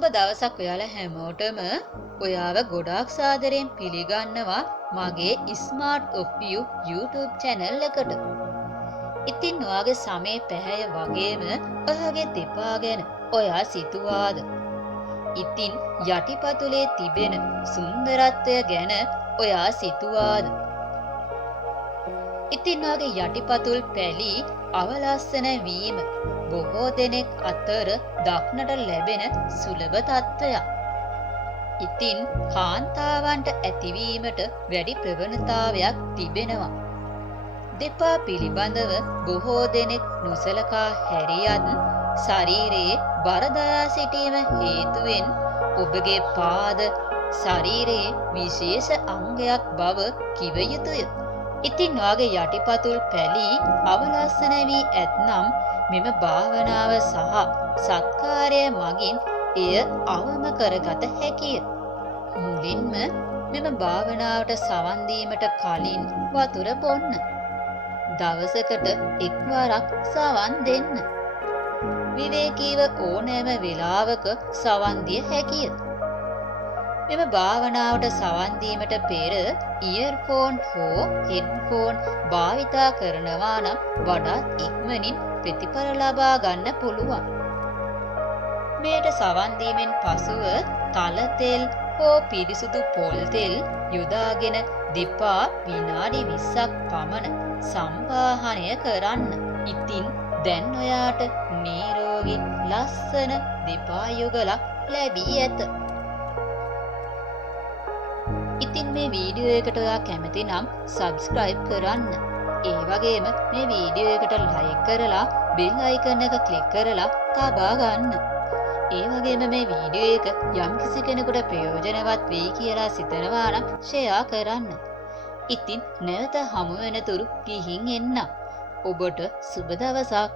සුබ දවසක් ඔයාලා හැමෝටම ඔයාව ගොඩාක් සාදරයෙන් පිළිගන්නවා මගේ Smart of You YouTube channel එකට. ඉතින් ඔයාගේ සමේ පැහැය වගේම ඔයාගේ දෙපා ගැන ඔයා සිතුවාද? ඉතින් යටිපතුලේ තිබෙන සුන්දරත්වය ගැන ඔයා සිතුවාද? ඉතින් ඔයාගේ යටිපතුල් පැලි අවලස්සන වීම බොහෝ දෙනෙක් අතර දක්නට ලැබෙන සුලභ තත්ත්වයක්. ඉතින් කාන්තාවන්ට ඇතිවීමට වැඩි ප්‍රවණතාවයක් තිබෙනවා. දෙපා පිළිබඳව බොහෝ දෙනෙක් නොසලකා හැරියත් ශරීරයේ බර දරා සිටීම හේතුවෙන් ඔබගේ පාද ශරීරයේ විශේෂ අංගයක් බව කිව යුතුය. ඉතින් ඔයාගේ යටිපතුල් පැලි අවලස්සන වී ඇතනම් මෙම භාවනාව සහ සත්කාරය මගින් එය අවම කරගත හැකිය. මුලින්ම මෙම භාවනාවට සවන් දීමට කලින් වතුර බොන්න. දවසකට එක්වරක් සවන් දෙන්න. විවේකීව ඕනෑම වෙලාවක සවන් දිය හැකිය. මෙම භාවනාවට සවන් දීමට පෙර ඉයර්ෆෝන් හෝ හෙඩ්ෆෝන් භාවිතා කරනවා නම් වඩාත් ඉක්මනින් ප්‍රතිඵල ලබා ගන්න පුළුවන්. මේට සවන් දීමෙන් පසුව තල තෙල් හෝ පිරිසුදු පොල් තෙල් යොදාගෙන දෙපා විනාඩි 20ක් පමණ සම්බාහනය කරන්න. ඉතින් දැන් ඔයාට නිරෝගී ලස්සන දෙපා යුගලක් ලැබී ඇත. ඉතින් මේ වීඩියෝ එකට ඔයා කැමති නම් subscribe කරන්න. ඒ වගේම මේ වීඩියෝ එකට like කරලා bell icon එක click කරලා තබා ගන්න. ඒ වගේම මේ වීඩියෝ එක යම්කිසි කෙනෙකුට ප්‍රයෝජනවත් වෙයි කියලා සිතනවා නම් share කරන්න. ඉතින් නැවත හමු වෙනතුරු ගිහින් එන්න. ඔබට සුබ දවසක්.